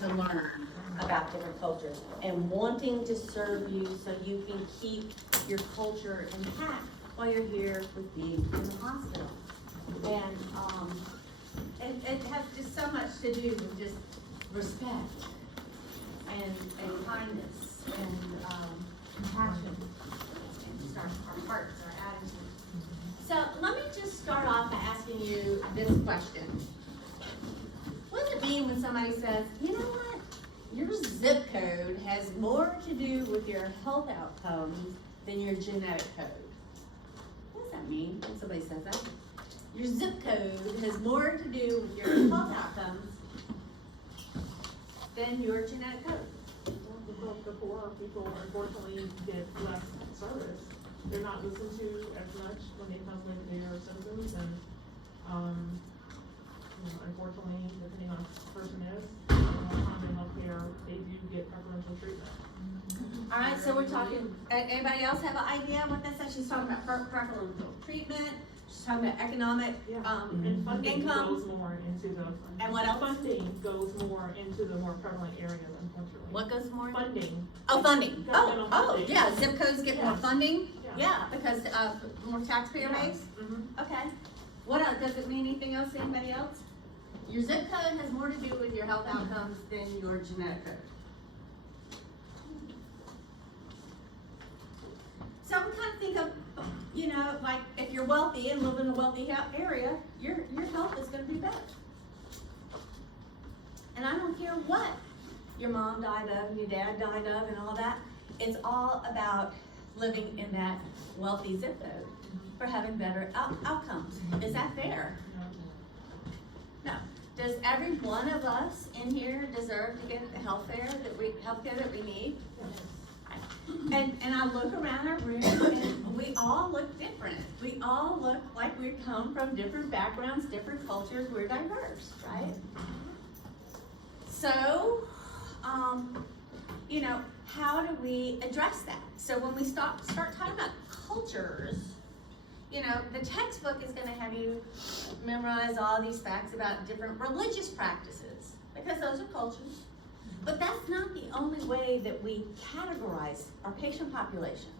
to learn about different cultures and wanting to serve you so you can keep your culture intact while you're here with me in the hospital. And it has just so much to do with just respect and kindness and compassion and just our hearts, our attitude. So let me just start off by asking you this question. What does it mean when somebody says, you know what, your zip code has more to do with your health outcomes than your genetic code? What does that mean when somebody says that? Your zip code has more to do with your health outcomes than your genetic code. Well, the poorer people unfortunately get less service. They're not listened to as much when they come with their symptoms, and unfortunately, depending on who the person is, on the healthcare, they do get preferential treatment. All right, so we're talking, anybody else have an idea what that says? She's talking about preferential treatment, she's talking about economic, And funding income. goes more into the. And what else? Funding goes more into the more prevalent areas, unfortunately. What goes more? Funding. Oh, funding. Governmental Oh, funding. yeah, zip codes get more Yes. funding? Yeah. Yeah, because, more taxpayer base? Mhm. Okay. What else, does it mean anything else to anybody else? Your zip code has more to do with your health outcomes than your genetic code. So we kind of think of, like if you're wealthy and live in a wealthy area, your health is gonna be better. And I don't care what your mom died of and your dad died of and all that, it's all about living in that wealthy zip code for having better outcomes. Is that fair? No. Does every one of us in here deserve to get the healthcare that we need? And I look around our room and we all look different. We all look like we come from different backgrounds, different cultures, we're diverse, right? So, how do we address that? So when we start talking about cultures, the textbook is gonna have you memorize all these facts about different religious practices, because those are cultures. But that's not the only way that we categorize our patient population.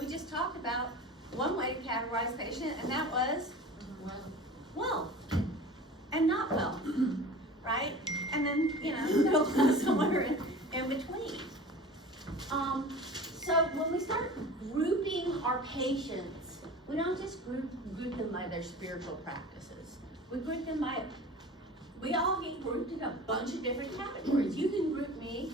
We just talked about one way to categorize patient, and that was well and not well, right? And then, middle class somewhere in between. So when we start grouping our patients, we don't just group them by their spiritual practices. We group them by, we all get grouped in a bunch of different categories. You can group me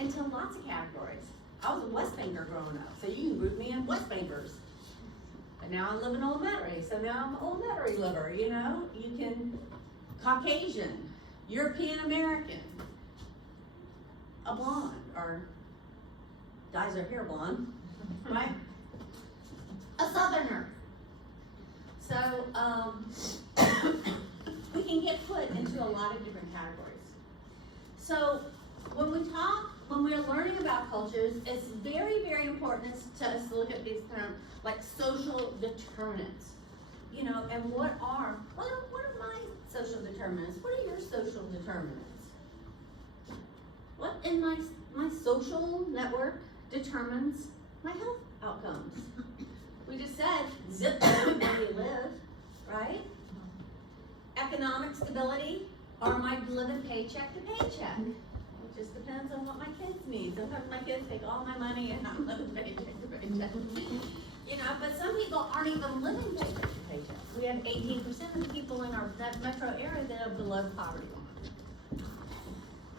into lots of categories. I was a West Banker growing up, so you can group me in West Bankers. And now I live in Old Metairie, so now I'm an Old Metairie liver, You can, Caucasian, European American, a blonde, or dyes her hair blonde, right? A Southerner. So, we can get put into a lot of different categories. So, when we're learning about cultures, it's very, very important to us to look at these terms like social determinants. And what are my social determinants? What are your social determinants? What in my social network determines my health outcomes? We just said zip code where you live, right? Economic stability, or am I living paycheck to paycheck? It just depends on what my kids need. Sometimes my kids take all my money and I'm living paycheck to paycheck. But some people aren't even living paycheck to paycheck. We have 18% of the people in our metro area that are below poverty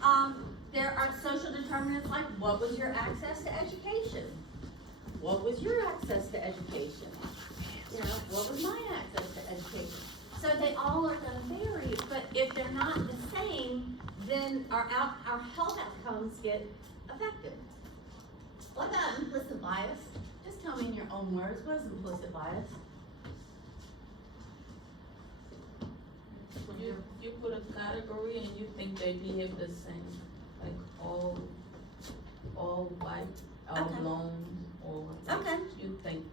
line. There are social determinants like what was your access to education? What was your access to education? What was my access to education? So they all are going to vary, but if they're not the same, then our health outcomes get affected. What about implicit bias? Just tell me in your own words, what is implicit bias? You put a category and you think they behave the same, like all white, all Okay. blonde, all. Okay. You think.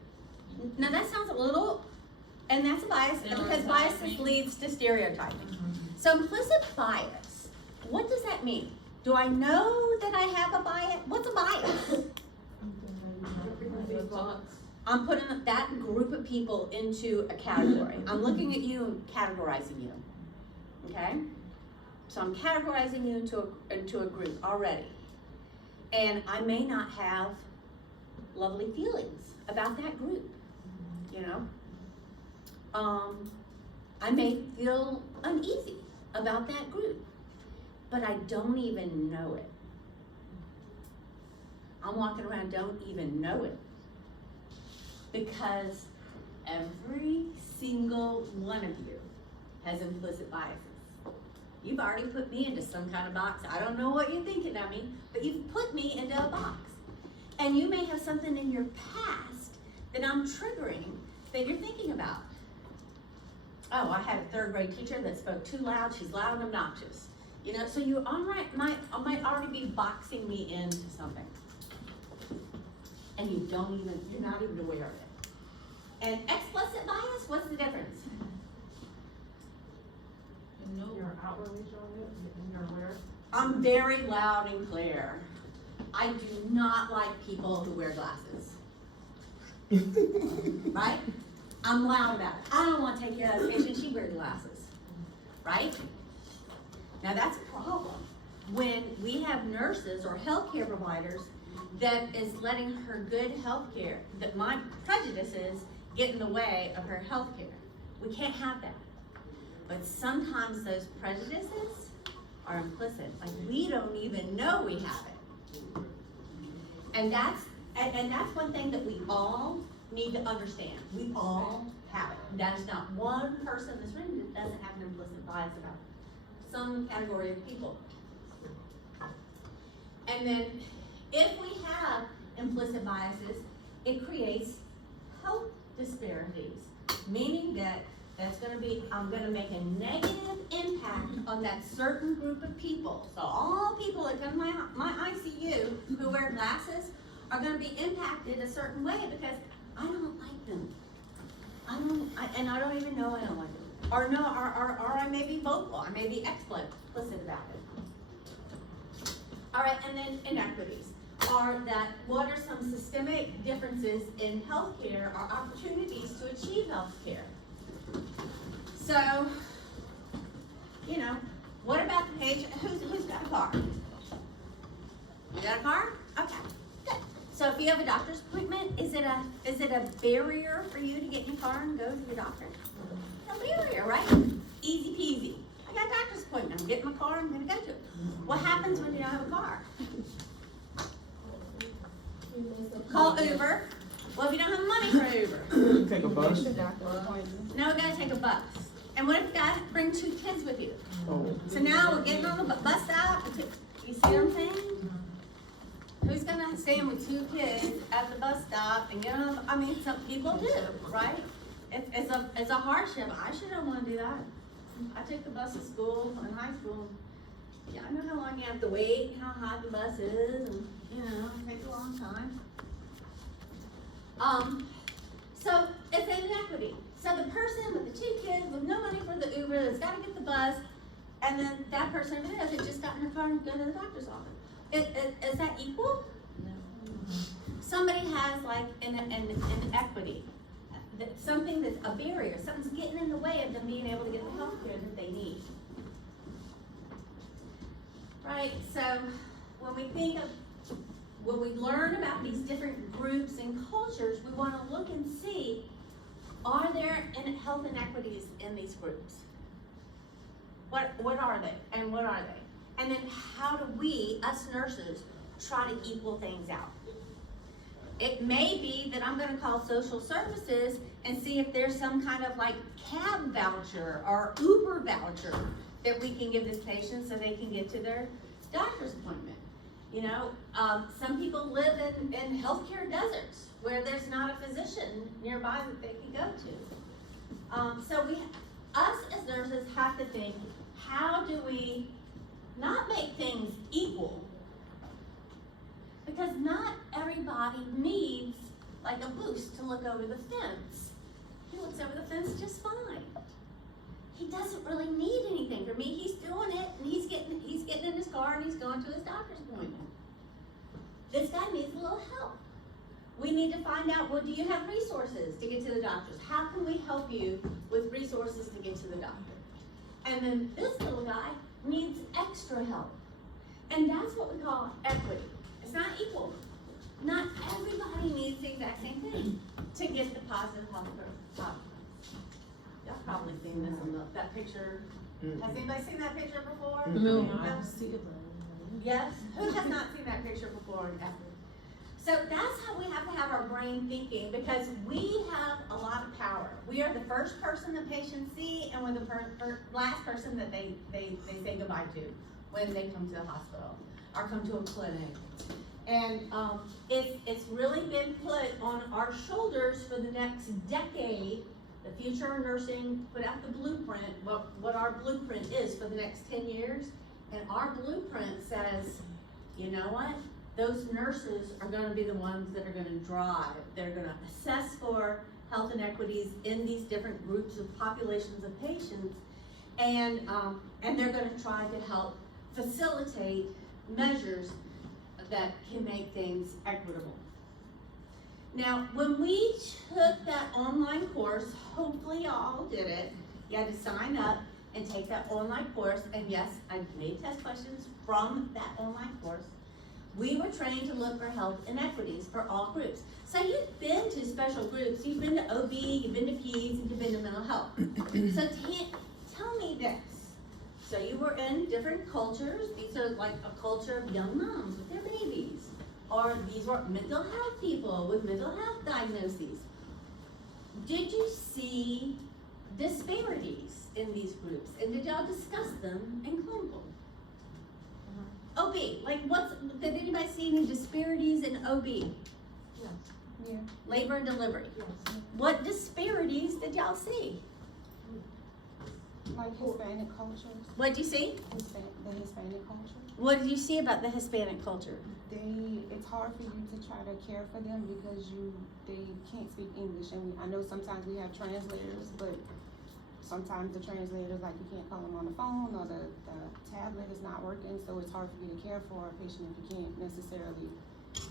Now that sounds a little, and that's a bias, because biases leads to stereotyping. So implicit bias, what does that mean? Do I know that I have a bias? What's a bias? I'm putting that group of people into a category. I'm looking at you and categorizing you, okay? So I'm categorizing you into a group already. And I may not have lovely feelings about that group, you know? I may feel uneasy about that group, but I don't even know it. I'm walking around, don't even know it. Because every single one of you has implicit biases. You've already put me into some kind of box. I don't know what you're thinking of me, but you've put me into a box. And you may have something in your past that I'm triggering that you're thinking about. Oh, I had a 3rd grade teacher that spoke too loud. She's loud and obnoxious. You know, so you might already be boxing me into something. And you're not even aware of it. And explicit bias, what's the difference? You're outwardly showing it, and you're aware. I'm very loud and clear. I do not like people who wear glasses. Right? I'm loud about it. I don't want to take care of that patient, she wears glasses. Right? Now that's a problem. When we have nurses or healthcare providers that is letting her good healthcare, that my prejudices get in the way of her healthcare. We can't have that. But sometimes those prejudices are implicit. Like we don't even know we have it. And that's one thing that we all need to understand. We all have it. That is not one person in this room that doesn't have an implicit bias about some category of people. And then if we have implicit biases, it creates health disparities, meaning that I'm gonna make a negative impact on that certain group of people. So all people that come to my ICU who wear glasses are gonna be impacted a certain way because I don't like them. I don't even know I don't like them. Or I may be vocal, I may be explicit about it. All right, and then inequities are that what are some systemic differences in healthcare or opportunities to achieve healthcare? So, you know, what about the patient? Who's got a car? You got a car? Okay, good. So if you have a doctor's appointment, is it a barrier for you to get in your car and go to your doctor? No barrier, right? Easy peasy. I got a doctor's appointment. I'm getting my car. I'm gonna go to it. What happens when you don't have a car? Call Uber. Well, if you don't have money for Uber, Take a bus. now we gotta take a bus. And what if you gotta bring 2 kids with you? Oh. So now we're getting on the bus stop. You see what I'm saying? Who's gonna stand with 2 kids at the bus stop and get on? I mean, some people do, right? It's a hardship. I sure don't want to do that. I took the bus to school in high school. Yeah, I know how long you have to wait, how hot the bus is, and you know, it takes a long time. So it's an inequity. So the person with the 2 kids with no money for the Uber that's got to get the bus, and then that person over there that just got in her car and go to the doctor's office. Is that equal? No. Somebody has like an equity, something that's a barrier, something's getting in the way of them being able to get the health care that they need. Right, so when we learn about these different groups and cultures, we want to look and see, are there health inequities in these groups? What are they, and what are they? And then how do we, us nurses, try to equal things out? It may be that I'm gonna call social services and see if there's some kind of like cab voucher or Uber voucher that we can give this patient so they can get to their doctor's appointment. You know, some people live in healthcare deserts where there's not a physician nearby that they can go to. So us as nurses have to think, how do we not make things equal? Because not everybody needs like a boost to look over the fence. He looks over the fence just fine. he doesn't really need anything from me. He's doing it, and he's getting in his car and he's going to his doctor's appointment. This guy needs a little help. We need to find out, well, do you have resources to get to the doctors? How can we help you with resources to get to the doctor? And then this little guy needs extra help. And that's what we call equity. It's not equal. Not everybody needs the exact same thing to get the positive health outcomes. Y'all probably seen this in that picture. Has anybody seen that picture before? No. Yes? Who has not seen that picture before and after? So that's how we have to have our brain thinking, because we have a lot of power. We are the first person that patients see, and we're the last person that they say goodbye to when they come to the hospital or come to a clinic. And it's really been put on our shoulders for the next decade. The future of nursing put out the blueprint, what our blueprint is for the next 10 years. And our blueprint says, you know what? Those nurses are gonna be the ones that are gonna drive. They're gonna assess for health inequities in these different groups of populations of patients. And they're gonna try to help facilitate measures that can make things equitable. Now, when we took that online course, hopefully y'all did it. You had to sign up and take that online course, and yes, I made test questions from that online course. We were trained to look for health inequities for all groups. So you've been to special groups, you've been to OB, you've been to peds, and you've been to mental health. So tell me this. So you were in different cultures. These are like a culture of young moms with their babies. Or these were mental health people with mental health diagnoses. Did you see disparities in these groups? And did y'all discuss them in clinical? OB, like did anybody see any disparities in OB? Yes. Yeah. Labor and delivery. Yes. What disparities did y'all see? Like Hispanic cultures, What did you see? the Hispanic culture. What did you see about the Hispanic culture? It's hard for you to try to care for them because they can't speak English, and I know sometimes we have translators, but sometimes the translators, like, you can't call them on the phone, or the tablet is not working, so it's hard for you to care for a patient if you can't necessarily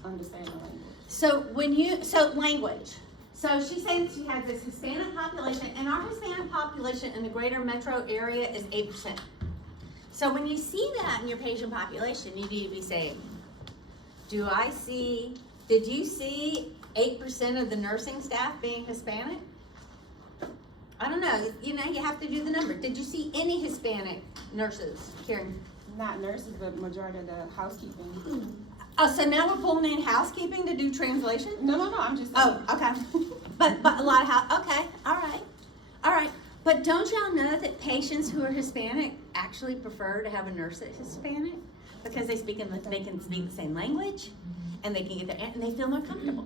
understand the language. So language. So she's saying she has this Hispanic population, and our Hispanic population in the greater metro area is 8%. So when you see that in your patient population, you need to be saying, did you see 8% of the nursing staff being Hispanic? I don't know, you have to do the number. Did you see any Hispanic nurses, Karen? Not nurses, but majority of the housekeeping. Oh, so now we're pulling in housekeeping to do translation? No, I'm just. Oh, okay. But a lot of okay, all right. But don't y'all know that patients who are Hispanic actually prefer to have a nurse that's Hispanic because they can speak the same language, and they can get there and they feel more comfortable.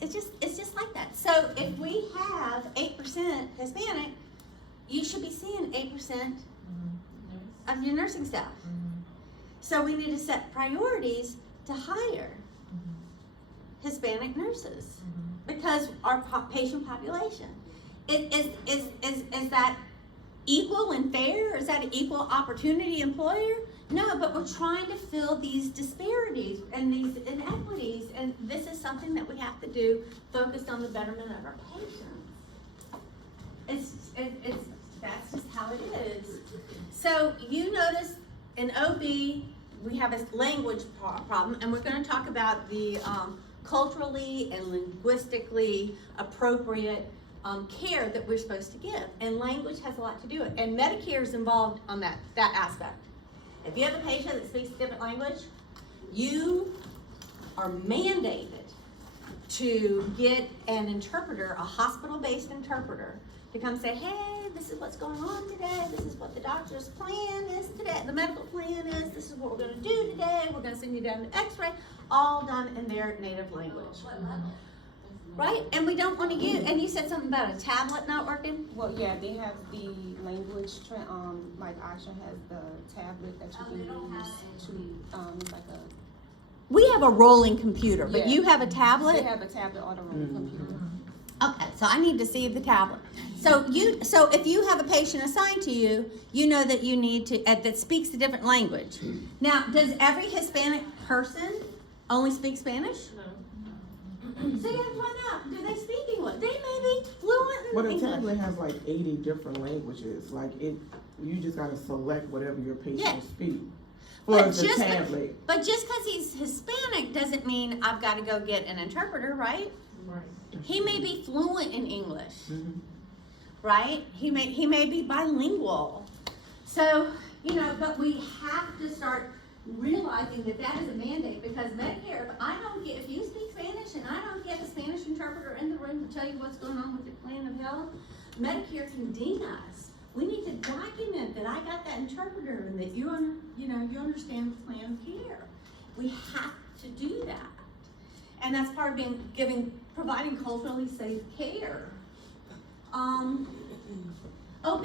It's just like that. So if we have 8% Hispanic, you should be seeing 8% of your nursing staff. So we need to set priorities to hire Hispanic nurses because our patient population. Is that equal and fair? Is that an equal opportunity employer? No, but we're trying to fill these disparities and these inequities, and this is something that we have to do focused on the betterment of our patients. That's just how it is. So you notice in OB, we have a language problem, and we're going to talk about the culturally and linguistically appropriate care that we're supposed to give. And language has a lot to do with it. And Medicare is involved on that aspect. If you have a patient that speaks a different language, you are mandated to get an interpreter, a hospital-based interpreter, to come say, hey, this is what's going on today, this is what the doctor's plan is today, the medical plan is, this is what we're gonna do today, we're gonna send you down to x-ray, all done in their native language. Right? And we don't want to use, and you said something about a tablet not working? Well, yeah, they have the language, like Asha has the tablet that you can use to, it's like a. We have a rolling computer, but Yeah. you have a They tablet? have a tablet or the rolling computer. Okay, so I need to see the tablet. So if you have a patient assigned to you, you know that you need to, that speaks a different language. Now, does every Hispanic person only speak Spanish? No. So you have to find out, do they speak English? They may be fluent But in the English. tablet has like 80 different languages, like you just gotta select whatever your patient Yeah. speak. But For the just- tablet. But just because he's Hispanic doesn't mean I've got to go get an interpreter, right? Right. He may be fluent in English. Mhm. Right? He may be bilingual. So, but we have to start realizing that that is a mandate because Medicare, if you speak Spanish and I don't get a Spanish interpreter in the room to tell you what's going on with your plan of health, Medicare can ding us. We need to document that I got that interpreter and that you understand the plan of care. We have to do that. And that's part of providing culturally safe care. OB,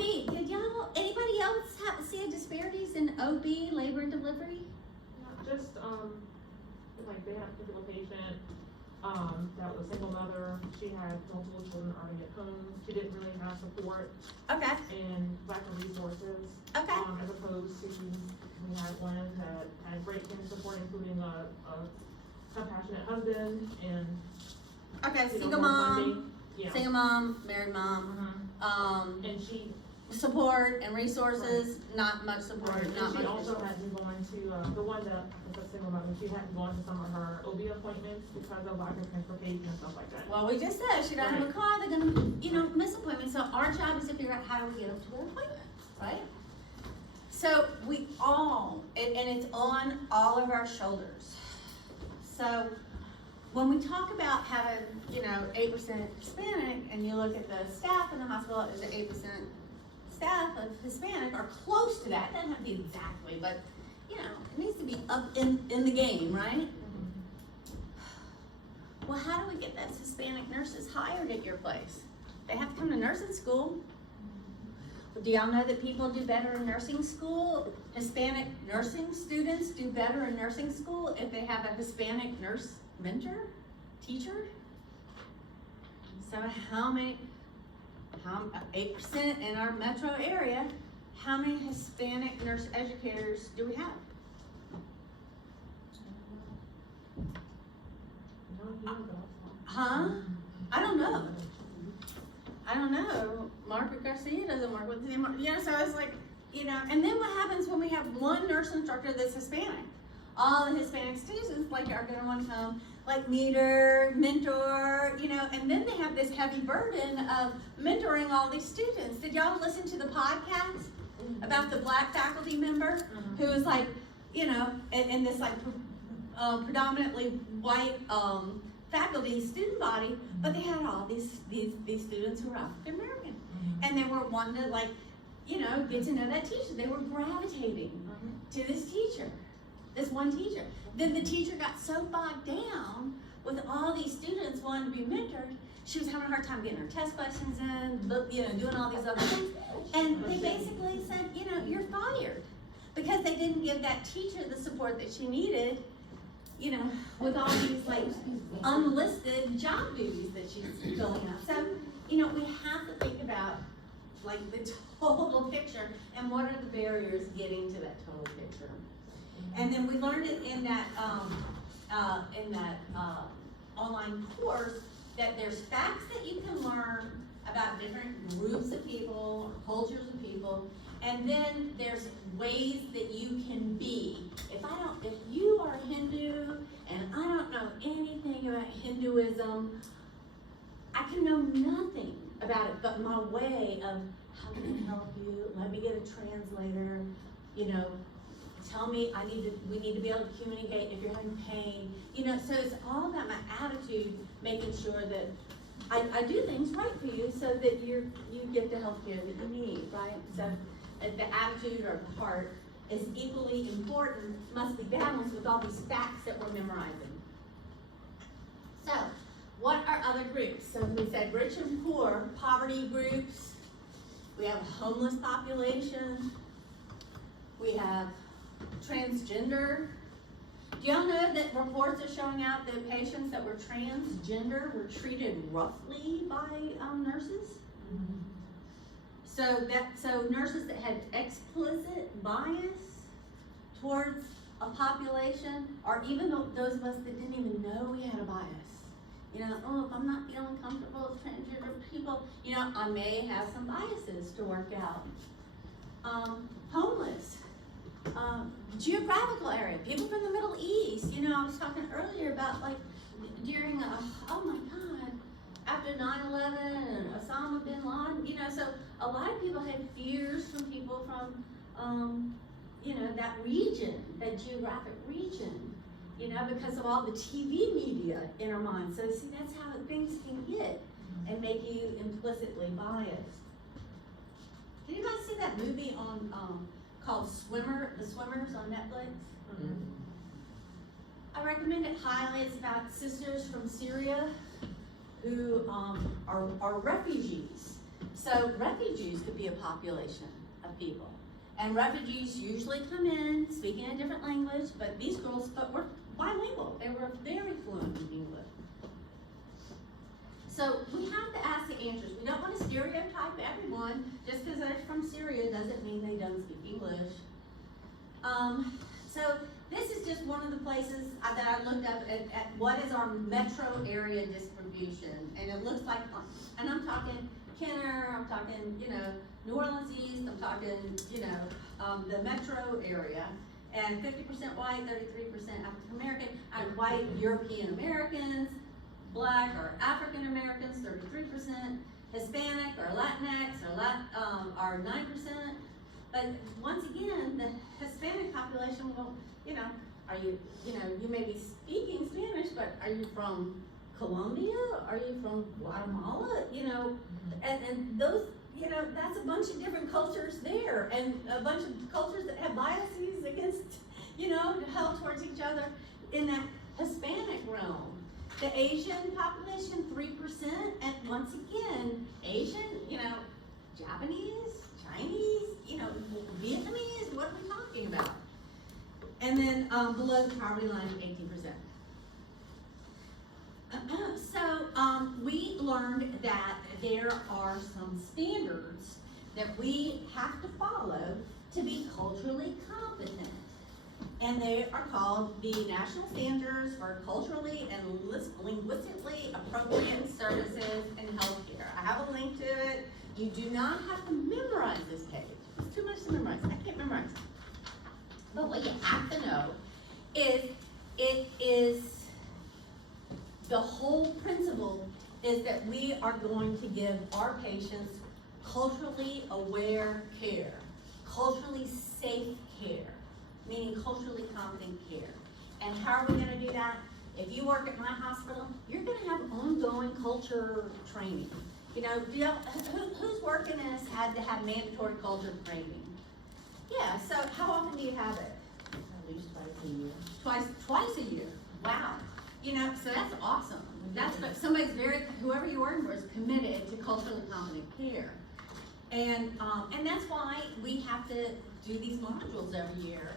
anybody else see disparities in OB, labor and delivery? Yeah, just, like, they had a particular patient, that was a single mother, she had multiple children already at home, she didn't really have support Okay, and lack of resources. okay, As opposed to, we had one that had great family support, including a compassionate husband and, okay, you know, single more mom, funding. Yeah. single mom, married mom, And she, support and resources, not much support, and not she much also resources. hadn't gone to, the one that was a single mother, she hadn't gone to some of her OB appointments because of lack of transportation and stuff like that. Well, we just said she doesn't have a car, they're gonna, miss appointments, so our job is to figure out how do we get up to their appointments, right? So we all, and it's on all of our shoulders. So when we talk about having, 8% Hispanic, and you look at the staff in the hospital, is 8% staff of Hispanic, or close to that, doesn't have to be exactly, but, it needs to be up in the game, right? Well, how do we get those Hispanic nurses hired at your place? They have to come to nursing school. Do y'all know that people do better in nursing school? Hispanic nursing students do better in nursing school if they have a Hispanic nurse mentor, teacher? So 8% in our metro area, how many Hispanic nurse educators do we have? Huh? I don't know. Margaret Garcia doesn't work with him. So it's like, and then what happens when we have one nurse instructor that's Hispanic? All the Hispanic students are gonna want to come, meet her, mentor, and then they have this heavy burden of mentoring all these students. Did y'all listen to the podcast about the black faculty member who was in this predominantly white faculty student body, but they had all these students who were African American, and they were wanting to get to know that teacher. They were gravitating to this teacher, this one teacher. Then the teacher got so bogged down with all these students wanting to be mentored, she was having a hard time getting her test questions in, doing all these other things, and they basically said, you're fired, because they didn't give that teacher the support that she needed. With all these unlisted job duties that she's filling up. So, we have to think about the total picture and what are the barriers getting to that total picture. And then we learned it in that online course that there's facts that you can learn about different groups of people, or cultures of people, and then there's ways that you can be. If you are Hindu and I don't know anything about Hinduism, I can know nothing about it but my way of how can I help you? Let me get a translator, tell me we need to be able to communicate if you're having pain. So it's all about my attitude, making sure that I do things right for you so that you get the health care that you need, right? So the attitude or the heart is equally important, must be balanced with all these facts that we're memorizing. So, what are other groups? So we said rich and poor, poverty groups, we have a homeless population, we have transgender. Do y'all know that reports are showing out that patients that were transgender were treated roughly by nurses? So nurses that had explicit bias towards a population, or even those of us that didn't even know we had a bias. You know, oh, if I'm not feeling comfortable with transgender people, you know, I may have some biases to work out. Homeless, geographical area, people from the Middle East. You know, I was talking earlier about like during, oh my God, after 9/11 and Osama bin Laden, you know, so a lot of people had fears from people from, you know, that region, that geographic region, you know, because of all the TV media in our minds. So see, that's how things can get and make you implicitly biased. Did you guys see that movie on, called The Swimmers on Netflix? I recommend it highly. It's about sisters from Syria who are refugees. So refugees could be a population of people. And refugees usually come in speaking a different language, but these girls were bilingual. They were very fluent in English. So we have to ask the answers. We don't want to stereotype everyone. Just because they're from Syria doesn't mean they don't speak English. So this is just one of the places that I looked up at what is our metro area distribution. And it looks like, and I'm talking Kenner, I'm talking, you know, New Orleans East, I'm talking, you know, the metro area. And 50% white, 33% African American, and white European Americans, Black or African Americans, 33%, Hispanic or Latinx are 9%. But once again, the Hispanic population will, you know, you may be speaking Spanish, but are you from Colombia? Are you from Guatemala? You know, and those, you know, that's a bunch of different cultures there, and a bunch of cultures that have biases against, you know, held towards each other in that Hispanic realm. The Asian population, 3%, and once again, Asian, you know, Japanese, Chinese, you know, Vietnamese, what are we talking about? And then below the poverty line, 18%. So we learned that there are some standards that we have to follow to be culturally competent. And they are called the National Standards for Culturally and Linguistically Appropriate Services in Healthcare. I have a link to it. You do not have to memorize this page. It's too much to memorize. I can't memorize it. But what you have to know is it is the whole principle is that we are going to give our patients culturally aware care, culturally safe care, meaning culturally competent care. And how are we gonna do that? If you work at my hospital, you're gonna have ongoing culture training. You know, who's working in has had to have mandatory culture training? Yeah, so how often do you have it? At least twice a year. Twice a year. Wow. You know, so that's awesome. That's what somebody's whoever you're working for is committed to culturally competent care. And that's why we have to do these modules every year,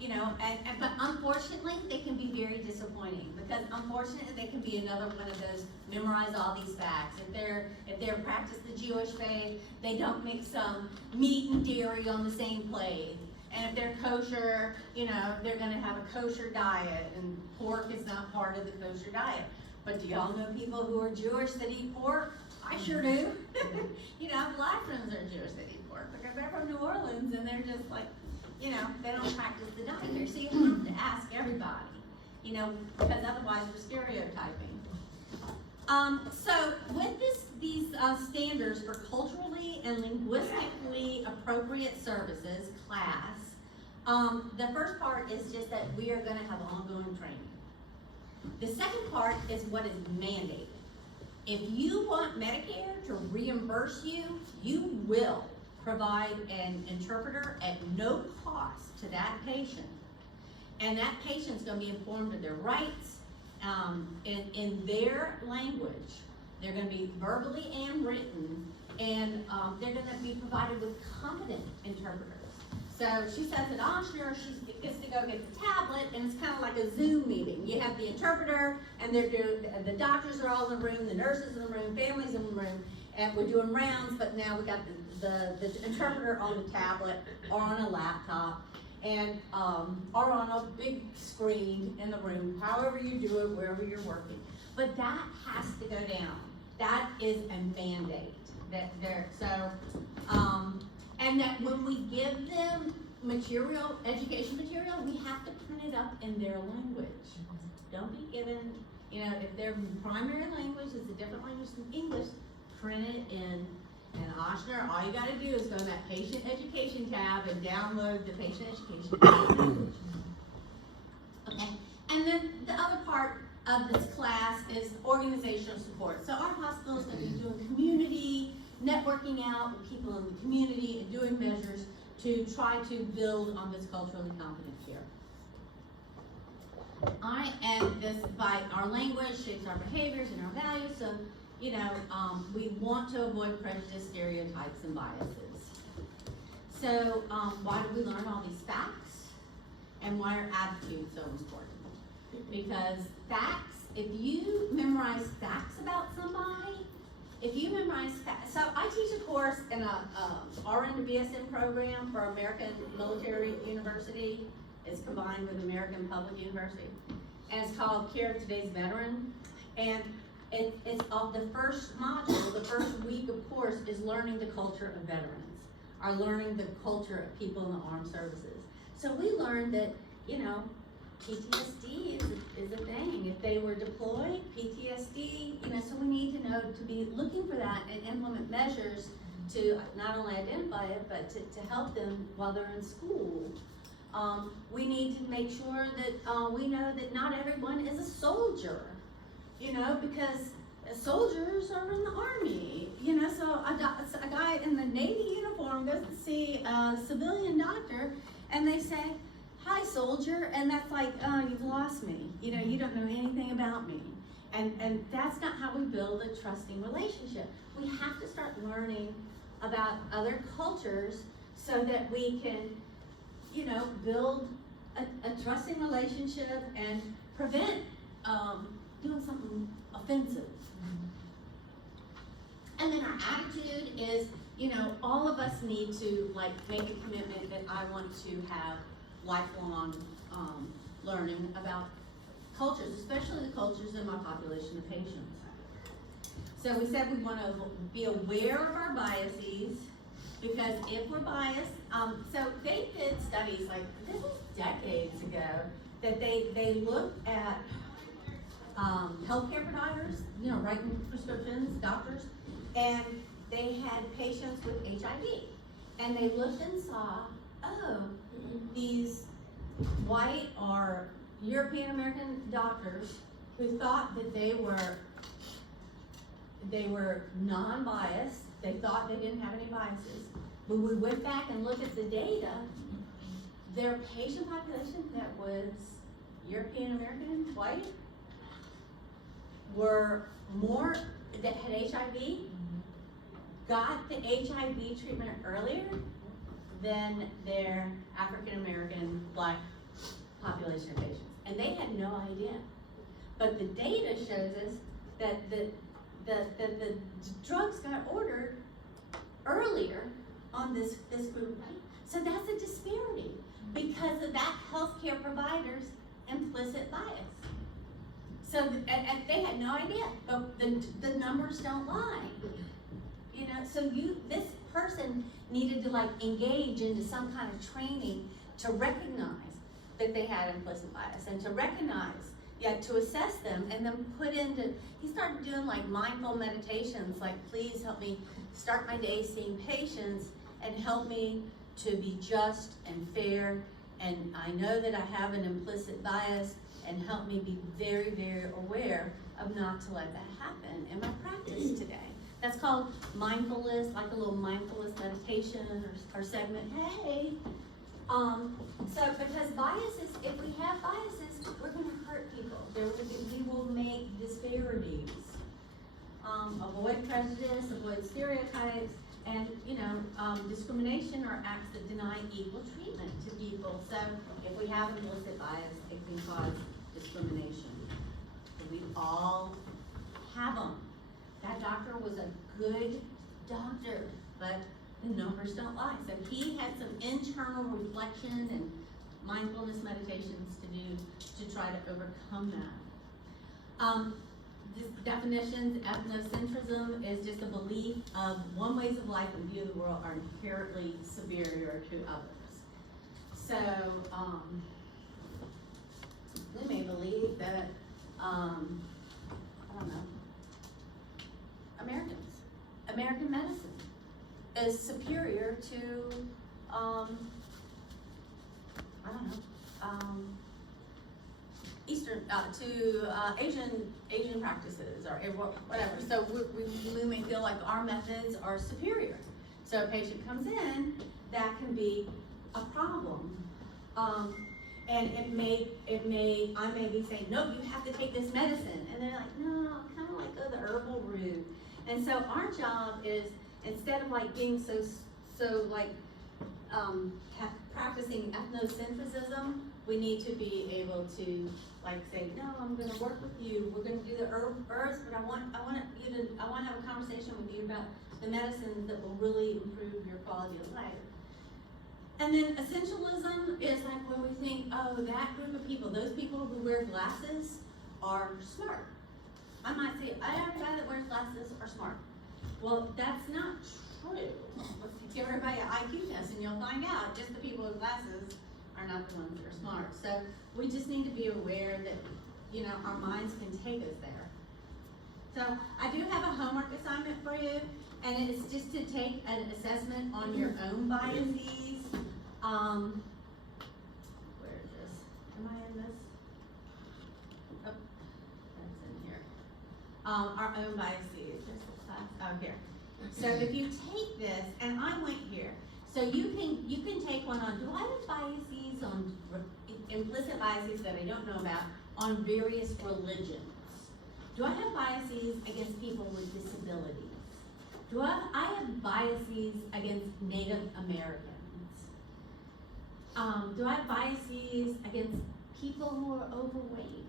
you know, but unfortunately, they can be very disappointing because unfortunately, they can be another one of those memorize all these facts. If they're practice the Jewish faith, they don't mix meat and dairy on the same plate. And if they're kosher, you know, they're gonna have a kosher diet, and pork is not part of the kosher diet. But do y'all know people who are Jewish that eat pork? I sure do. You know, a lot of friends are Jewish that eat pork because they're from New Orleans and they're just like, you know, they don't practice the diet here. So you have to ask everybody, you know, because otherwise we're stereotyping. So with these standards for culturally and linguistically appropriate services class, the first part is just that we are gonna have ongoing training. The second part is what is mandated. If you want Medicare to reimburse you, you will provide an interpreter at no cost to that patient. And that patient's gonna be informed of their rights in their language. They're gonna be verbally and written, and they're gonna be provided with competent interpreters. So she says that, oh, sure, gets to go get the tablet, and it's kind of like a Zoom meeting. You have the interpreter, and the doctors are all in the room, the nurses in the room, families in the room, and we're doing rounds, but now we got the interpreter on the tablet or on a laptop, and, or on a big screen in the room, however you do it, wherever you're working. But that has to go down. That is a mandate that and that when we give them material, education material, we have to print it up in their language. Don't be given, if their primary language is a different language than English, print it in. And Ochsner, all you gotta do is go to that patient education tab and download the patient education tab. Okay, and then the other part of this class is organizational support. So our hospital is gonna be doing community, networking out with people in the community and doing measures to try to build on this culturally competent care. By our language shapes our behaviors and our values, so, we want to avoid prejudice, stereotypes, and biases. So, why do we learn all these facts? And why are attitudes so important? Because facts, if you memorize facts about somebody, so I teach a course in a RN to BSN program for American Military University. It's combined with American Public University. And it's called Care of Today's Veteran. And it's of the first module, the first week of course is learning the culture of veterans, or learning the culture of people in the armed services. So we learned that, PTSD is a thing. If they were deployed, PTSD, so we need to know to be looking for that and implement measures to not only identify it, but to help them while they're in school. We need to make sure that we know that not everyone is a soldier, because soldiers are in the army, so a guy in the Navy uniform goes to see a civilian doctor and they say, "Hi, soldier," and that's like, "Oh, you've lost me. You don't know anything about me." And that's not how we build a trusting relationship. We have to start learning about other cultures so that we can, build a trusting relationship and prevent doing something offensive. And then our attitude is, all of us need to make a commitment that I want to have lifelong learning about cultures, especially the cultures in my population of patients. So we said we want to be aware of our biases, because if we're biased, so they did studies, this was decades ago, that they looked at healthcare providers, writing prescriptions, doctors, and they had patients with HIV. And they looked and saw, these white or European American doctors who thought that they were non-biased, they thought they didn't have any biases. When we went back and looked at the data, their patient population that was European American, white, were more, that had HIV, got the HIV treatment earlier than their African American black population of patients. And they had no idea. But the data shows us that the drugs got ordered earlier on this group, right? So that's a disparity because of that healthcare provider's implicit bias. So and they had no idea, but the numbers don't lie. So this person needed to engage into some kind of training to recognize that they had implicit bias and to recognize, to assess them and then he started doing mindful meditations, please help me start my day seeing patients and help me to be just and fair, and I know that I have an implicit bias, and help me be very, very aware of not to let that happen in my practice today. That's called mindfulness, like a little mindfulness meditation or segment. Hey, so because biases, if we have biases, we're gonna hurt people. We will make disparities. Avoid prejudice, avoid stereotypes, And, discrimination are acts that deny equal treatment to people. So if we have implicit bias, it can cause discrimination. We all have them. That doctor was a good doctor, but the numbers don't lie. So he had some internal reflection and mindfulness meditations to do to try to overcome that. This definitions, ethnocentrism is just a belief of one ways of life and view of the world are inherently superior to others. So, we may believe that, I don't know, American medicine is superior to, I don't know, Eastern, Asian practices or whatever. So we may feel like our methods are superior. So a patient comes in, that can be a problem. And I may be saying, no, you have to take this medicine. And they're like, no, kind of like go the herbal route. And so our job is, instead of like being so practicing ethnocentrism, we need to be able to like say, no, I'm gonna work with you, we're gonna do the herbs, but I want to have a conversation with you about the medicines that will really improve your quality of life. And then essentialism is like when we think, oh, that group of people, those people who wear glasses are smart. I might say, every guy that wears glasses are smart. Well, that's not true. Let's give everybody an IQ test and you'll find out just the people with glasses are not the ones that are smart. So we just need to be aware that, our minds can take us there. So I do have a homework assignment for you, and it's just to take an assessment on your own biases. Where is this? Am I in this? Oh, that's in here. Our own biases. There's the class. Oh, here. So if you take this, and I went here, so you can take one on, do I have biases on, implicit biases that I don't know about, on various religions? Do I have biases against people with disabilities? Do I have biases against Native Americans? Do I have biases against people who are overweight?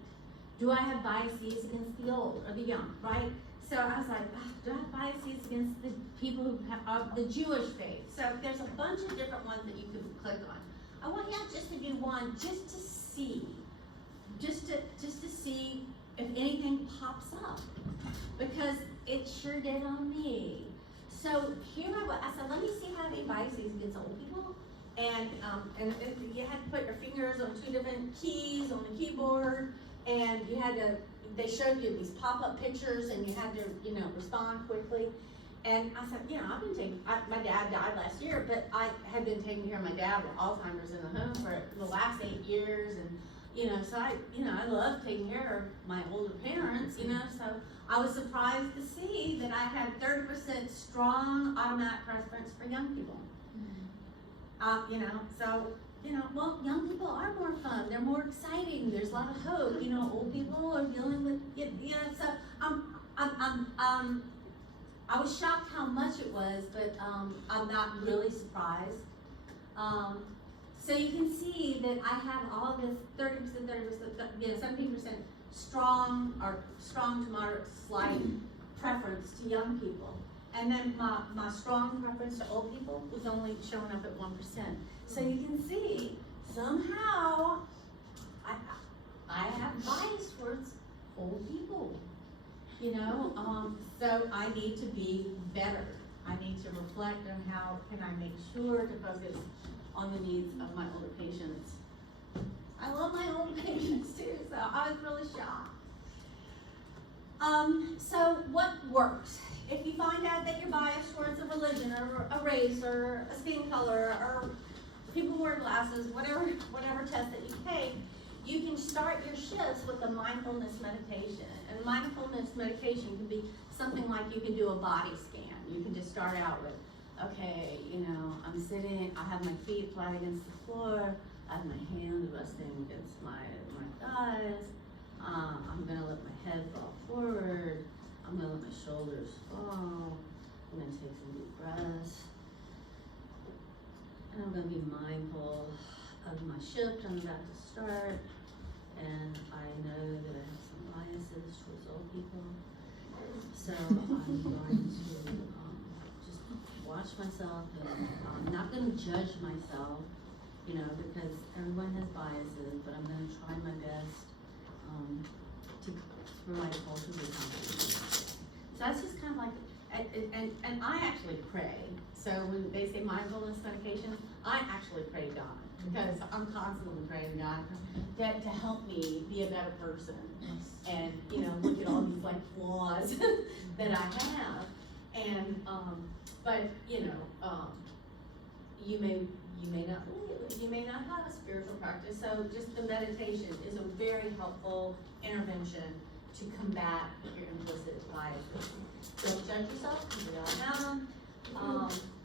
Do I have biases against the old or the young, right? So I was like, do I have biases against the people who have the Jewish faith? So there's a bunch of different ones that you can click on. I want you just to do one, just to see if anything pops up, because it sure did on me. So here I said, let me see how many biases against old people, and you had to put your fingers on 2 different keys on the keyboard, and they showed you these pop-up pictures, and you had to, respond quickly. And I said, I've been taking, my dad died last year, but I had been taking care of my dad with Alzheimer's in the home for the last 8 years, and, so I love taking care of my older parents, so I was surprised to see that I had 30% strong automatic preference for young people. Well, young people are more fun, they're more exciting, there's a lot of hope, old people are dealing with, so I was shocked how much it was, but I'm not really surprised. So you can see that I have all this 30%, 17% strong to moderate slight preference to young people. And then my strong preference to old people was only showing up at 1%. So you can see, somehow, I have bias towards old people. So I need to be better. I need to reflect on how can I make sure to focus on the needs of my older patients. I love my older patients too, so I was really shocked. So what works? If you find out that you're biased towards a religion or a race or a skin color or people who wear glasses, whatever test that you take, you can start your shifts with a mindfulness meditation. And mindfulness meditation can be something like you can do a body scan. You can just start out with, okay, I'm sitting, I have my feet flat against the floor, I have my hands resting against my thighs, I'm gonna let my head fall forward, I'm gonna let my shoulders fall, I'm gonna take some deep breaths. And I'm gonna be mindful of my shift I'm about to start. And I know that I have some biases towards old people. So I'm going to, just watch myself, and I'm not gonna judge myself, you know, because everyone has biases, but I'm gonna try my best, to provide a culture of accountability. So that's just kind of like, and I actually pray. So when they say mindfulness medication, I actually pray to God, because I'm constantly praying to God to help me be a better person. And, you know, look at all these like flaws that I have. And, but, you know, you may not believe it, you may not have a spiritual practice, so just the meditation is a very helpful intervention to combat your implicit biases. Don't judge yourself, because we all have them.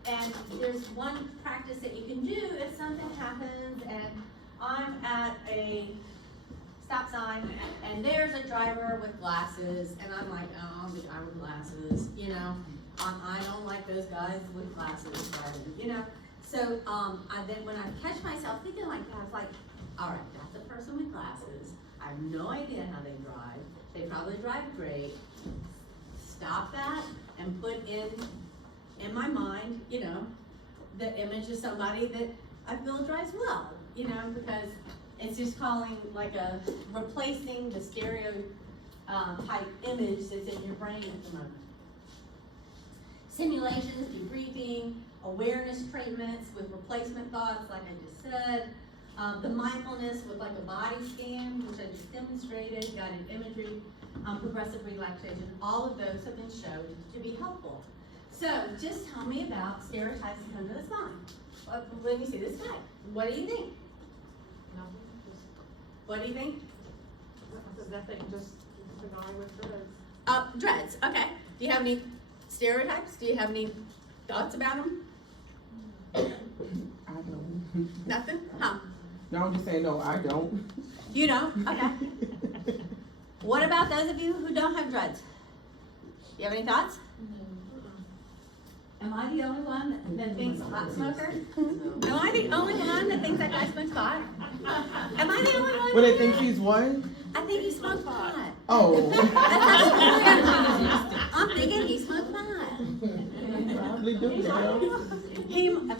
And there's one practice that you can do if something happens and I'm at a stop sign and there's a driver with glasses and I'm like, oh, the guy with glasses, you know, I don't like those guys with glasses driving, you know. So, then when I catch myself thinking like that, I was like, all right, that's a person with glasses. I have no idea how they drive. They probably drive great. Stop that and put in my mind, you know, the image of somebody that I feel drives well, you know, because it's just calling like replacing the stereotype image that's in your brain at the moment. Simulations, debriefing, awareness treatments with replacement thoughts, like I just said. The mindfulness with like a body scan, which I just demonstrated, guided imagery, progressive relaxation, all of those have been shown to be helpful. So just tell me about stereotypes that come to the spine. When you see this guy, what do you think? Nothing, just, What do you think? nothing, just the guy with dreads. Dreads, okay. Do you have any stereotypes? Do you have any thoughts about them? I don't. Nothing? Huh? No, I'm just saying, no, I don't. You don't? Okay. What about those of you who don't have dreads? You have any thoughts? Am I the only one that thinks pot smoker? Am I the only one that thinks that guy smokes pot? Am I the only one? Well, they think he's what? I think he smokes pot. Oh. I'm thinking he smokes pot. Probably do, though. He might.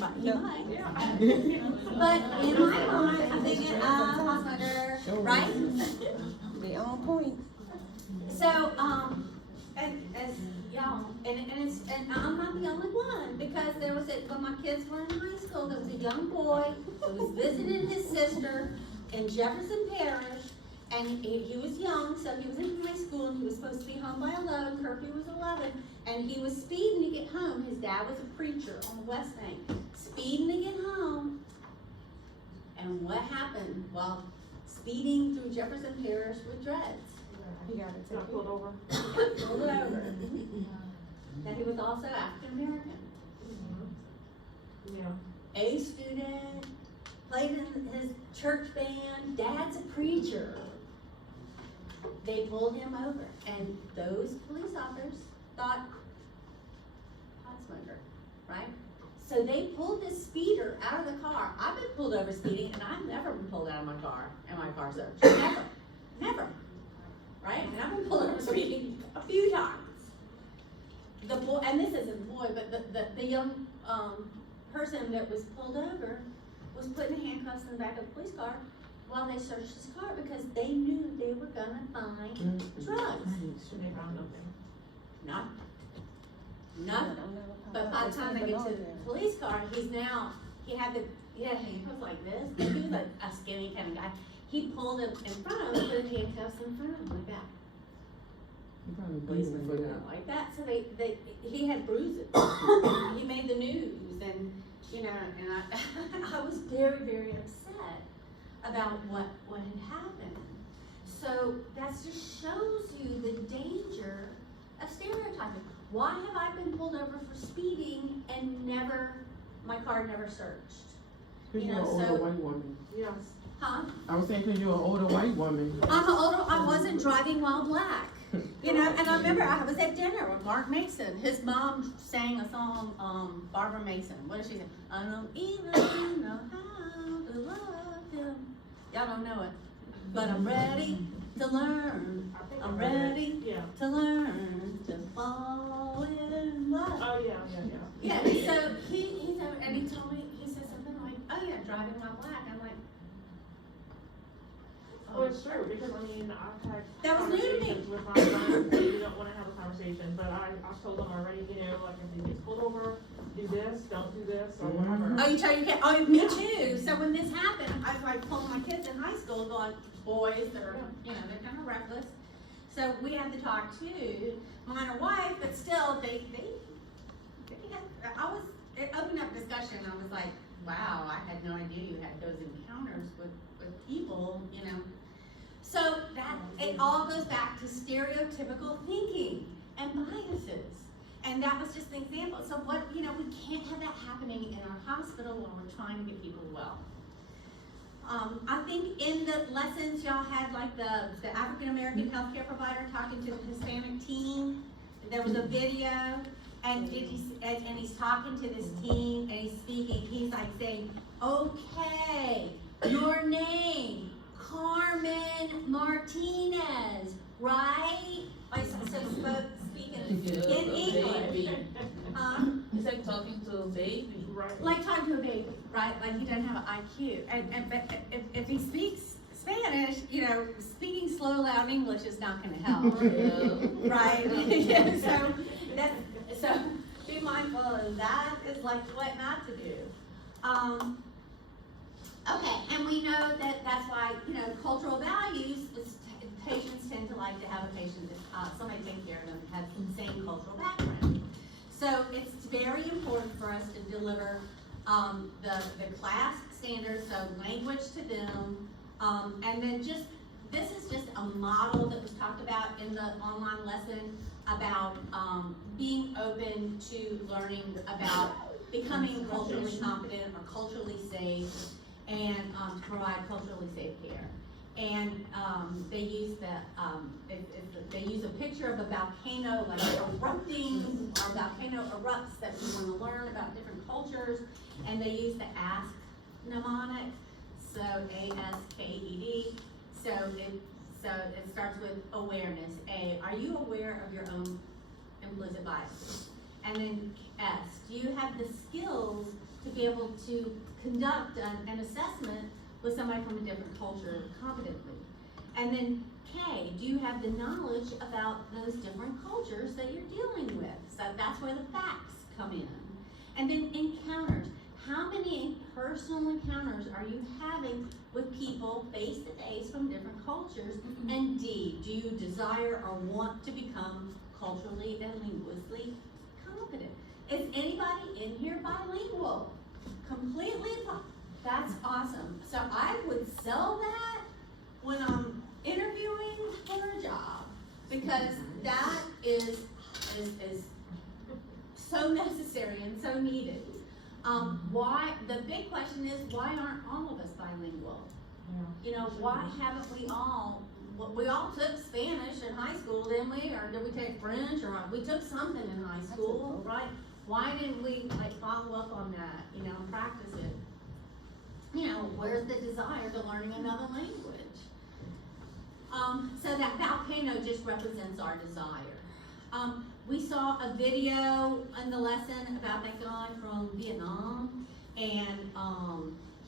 But in my mind, I'm thinking, pot smoker, right? They on point. So, and as y'all, and I'm not the only one, because there was when my kids were in high school, there was a young boy that was visiting his sister in Jefferson Parish, and he was young, so he was in high school, and he was supposed to be home by 11, curfew was 11, and he was speeding to get home. His dad was a preacher on the West Bank, speeding to get home, and what happened while speeding through Jefferson Parish with dreads? He got it. Got pulled over. Pulled over. That he was also African American. Yeah. A student, played in his church band, dad's a preacher. They pulled him over, and those police officers thought pot smoker, right? So they pulled this speeder out of the car. I've been pulled over speeding, and I've never been pulled out of my car, and my car's searched. Never, never. Right? And I've been pulled over speeding a few times. The boy, and this isn't the boy, but the young person that was pulled over was put in handcuffs in the back of the police car while they searched his car, because they knew they were gonna find drugs. They found nothing. Nothing. But by the time they get to the police car, he had handcuffs like this. He was a skinny kind of guy. He pulled him in front of him, put handcuffs in front of him like that. You probably Policemen bleeding for that. like that, so he had bruises. He made the news, and, you know, and I was very, very upset about what had happened. So that just shows you the danger of stereotyping. Why have I been pulled over for speeding and my car never searched? Cause You you're an know, older so- white woman. Yes. Huh? I was saying cause you're an older white woman. I wasn't driving while black. You know, and I remember I was at dinner with Mark Mason. His mom sang a song, Barbara Mason. What does she say? I don't even know how to love him. Y'all don't know it, but I'm ready to learn. I think I'm I read it. ready Yeah. to learn to fall in love. Oh, yeah. Yeah, so he said, and he told me, he said something like, oh yeah, driving while black. I'm like, Well, it's true, because I mean, I've had That was new to me. conversations with my friends, and we don't wanna have a conversation, but I've told them already, you know, like, if he gets pulled over, do this, don't do this, or whatever. oh, you tell your kid, oh, me too. So when this happened, I was like pulling my kids in high school, going, boys that are, you know, they're kind of reckless. So we had to talk to minor wife, but still, they had, it opened up discussion. I was like, wow, I had no idea you had those encounters with people, you know. So that, it all goes back to stereotypical thinking and biases. And that was just an example. So what, you know, we can't have that happening in our hospital when we're trying to get people well. I think in the lessons y'all had like the African American healthcare provider talking to the Hispanic teen. There was a video, and and he's talking to this teen, and he's speaking. He's like saying, "Okay, your name, Carmen Martinez, right?" Like so speaking in English. It's like talking to a baby. Right. Like talking to a baby, right? Like he doesn't have an IQ. And but if he speaks Spanish, you know, speaking slow, loud English is not gonna help. Right? Yeah, so be mindful of that is like what not to do. Okay, and we know that that's why, you know, cultural values, patients tend to like to have a patient that, somebody take care of them, has the same cultural background. So it's very important for us to deliver the class standards, so language to them, and then this is just a model that was talked about in the online lesson about being open to learning about becoming culturally competent or culturally safe, and to provide culturally safe care. And they use they use a picture of a volcano like erupting, or volcano erupts that we want to learn about different cultures, and they use the ASK mnemonic, so ASKED. So it starts with awareness. A, are you aware of your own implicit biases? And then S, do you have the skills to be able to conduct an assessment with somebody from a different culture competently? And then K, do you have the knowledge about those different cultures that you're dealing with? So that's where the facts come in. And then encounters. How many personal encounters are you having with people face to face from different cultures? And D, do you desire or want to become culturally and linguistically competent? Is anybody in here bilingual? Completely That's awesome. So I would sell that when I'm interviewing for a job, because that is so necessary and so needed. Why, the big question is, why aren't all of us bilingual? Yeah. You know, why haven't we all took Spanish in high school, didn't we? Or did we take French, or we took something in high school, right? Why didn't we like follow up on that, you know, and practice it? You know, where's the desire to learning another language? So that volcano just represents our desire. We saw a video in the lesson about that guy from Vietnam, and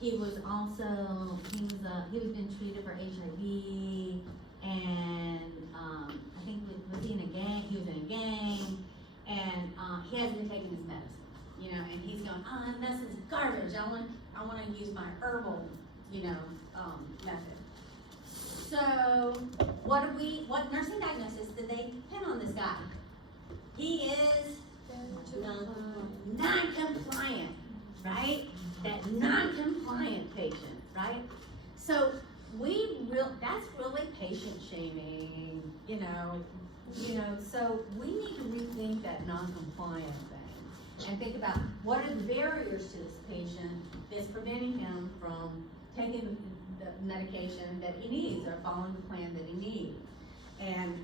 he was been treated for HIV, and I think was he in a gang? He was in a gang, and he hasn't been taking his medicine, you know, and he's going, oh, this is garbage. I want to use my herbal, you know, method. So what nursing diagnosis did they pin on this guy? He is non-compliant, right? That non-compliant patient, right? So that's really patient shaming, you know, so we need to rethink that non-compliant thing and think about what are the barriers to this patient that's preventing him from taking the medication that he needs or following the plan that he needs. And,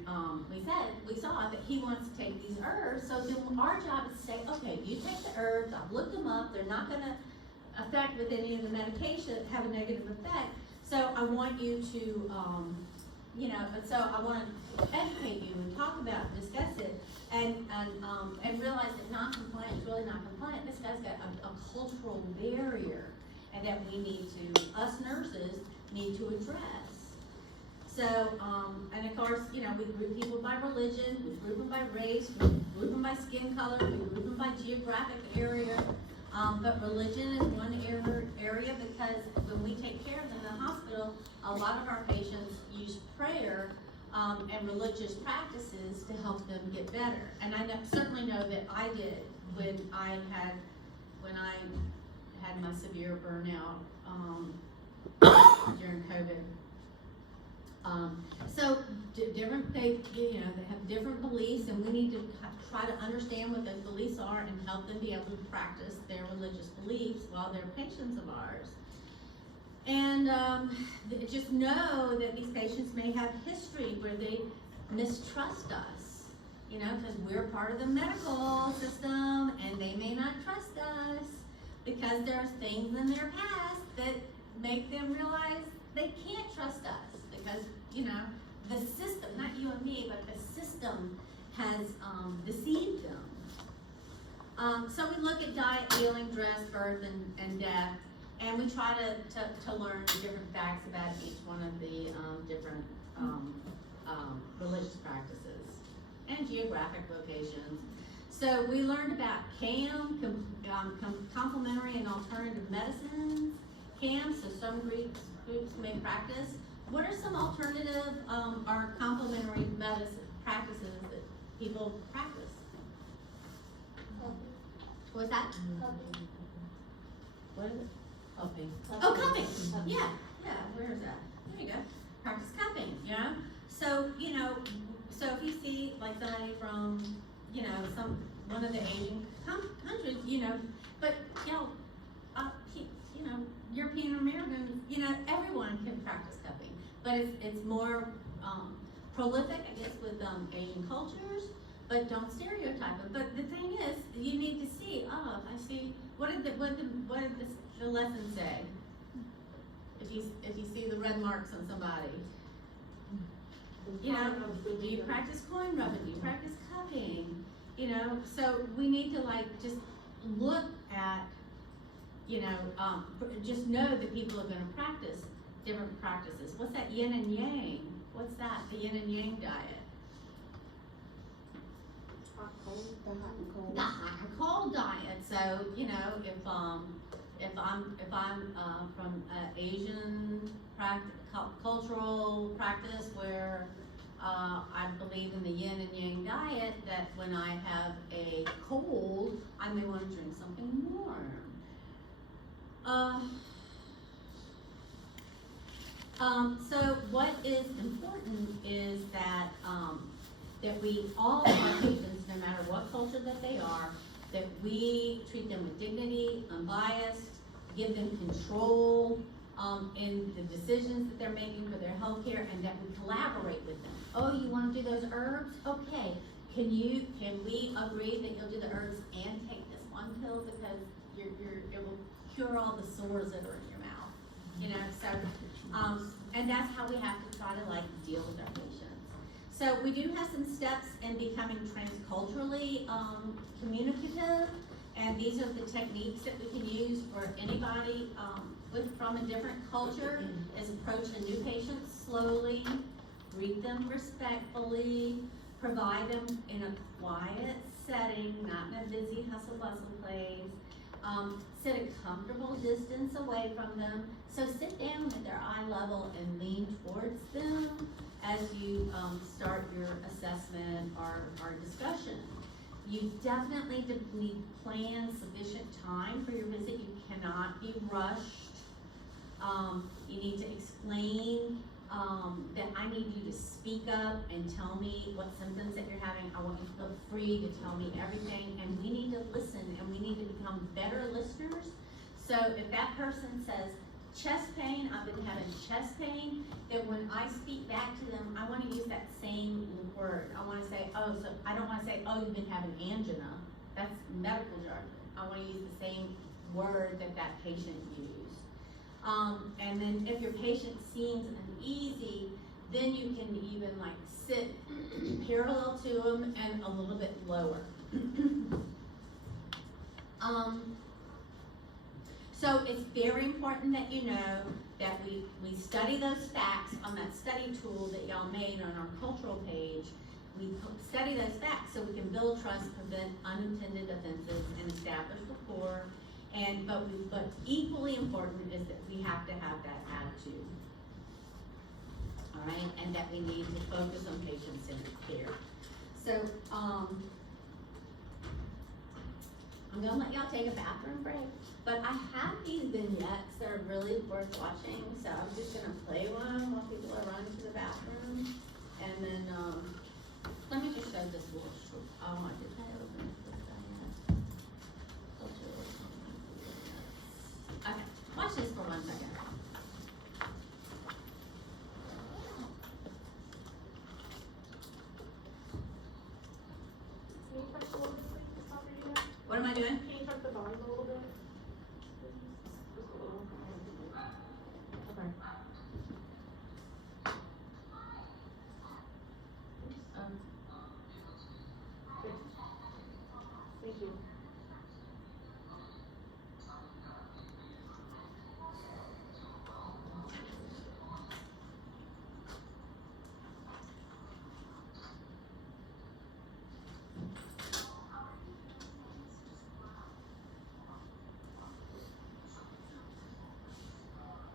we saw that he wants to take these herbs, so then our job is to say, okay, you take the herbs, I've looked them up, they're not gonna affect with any of the medication, have a negative effect. So I want you to, so I wanna educate you and talk about, discuss it, and realize that non-compliant is really not compliant. This guy's got a cultural barrier, and that we need to, us nurses, need to address. So, and of course, we group people by religion, we group them by race, we group them by skin color, we group them by geographic area. But religion is one area because when we take care of them in the hospital, a lot of our patients use prayer, and religious practices to help them get better. And I certainly know that I did when I had my severe burnout, during COVID. So they have different beliefs, and we need to try to understand what those beliefs are and help them be able to practice their religious beliefs while they're patients of ours. And just know that these patients may have history where they mistrust us, because we're part of the medical system, and they may not trust us because there are things in their past that make them realize they can't trust us. Because, the system, not you and me, but the system has deceived them. So we look at diet, healing, dress, birth, and death, and we try to learn the different facts about each one of the different religious practices and geographic locations. So we learned about CAM, complementary and alternative medicines. CAM, so some groups may practice. What are some alternative or complementary medicine practices that people practice? What's that? What is it? Cupping. Oh, cupping. Yeah, where is that? There you go. Practice cupping, So, so if you see like somebody from, one of the Asian countries, but, European Americans, everyone can practice cupping, but it's more prolific, I guess, with Asian cultures, but don't stereotype it. But the thing is, you need to see, I see, what did the lesson say? If you see the red marks on somebody, do you practice coin rubbing? Do you practice cupping? So we need to just look at, just know that people are gonna practice different practices. What's that yin and yang? What's that, the yin and yang diet? The hot and cold. The hot and cold diet. So, if I'm from Asian cultural practice where I believe in the yin and yang diet, that when I have a cold, I may want to drink something warm. So what is important is that that we, all of our patients, no matter what culture that they are, that we treat them with dignity, unbiased, give them control in the decisions that they're making for their health care, and that we collaborate with them. Oh, you wanna do those herbs? Okay, can we agree that you'll do the herbs and take this one pill because it will cure all the sores that are in your mouth, so, and that's how we have to try to deal with our patients. So we do have some steps in becoming transculturally communicative, and these are the techniques that we can use for anybody from a different culture, is approach a new patient slowly, greet them respectfully, provide them in a quiet setting, not in a busy hustle bustle place, sit a comfortable distance away from them. So sit down at their eye level and lean towards them as you start your assessment or discussion. You definitely need plan sufficient time for your visit. You cannot be rushed. You need to explain that I need you to speak up and tell me what symptoms that you're having. I want you to feel free to tell me everything, and we need to listen, and we need to become better listeners. So if that person says chest pain, I've been having chest pain, then when I speak back to them, I want to use that same word. I wanna say, oh, so, I don't wanna say, oh, you've been having angina. That's medical jargon. I wanna use the same word that that patient used. And then if your patient seems uneasy, then you can even like sit parallel to them and a little bit lower. So it's very important that you know that we study those facts on that study tool that y'all made on our cultural page. We study those facts so we can build trust, prevent unintended offenses, and establish rapport. But equally important is that we have to have that attitude. All right, and that we need to focus on patient-centered care. So, I'm gonna let y'all take a bathroom break, but I have these vignettes that are really worth watching, so I'm just gonna play one while people are running to the bathroom. And then, let me just show this little short, did I open this, Diana? Okay, watch this for 1 second. Can you press a little bit, please, to stop reading that? What am I doing?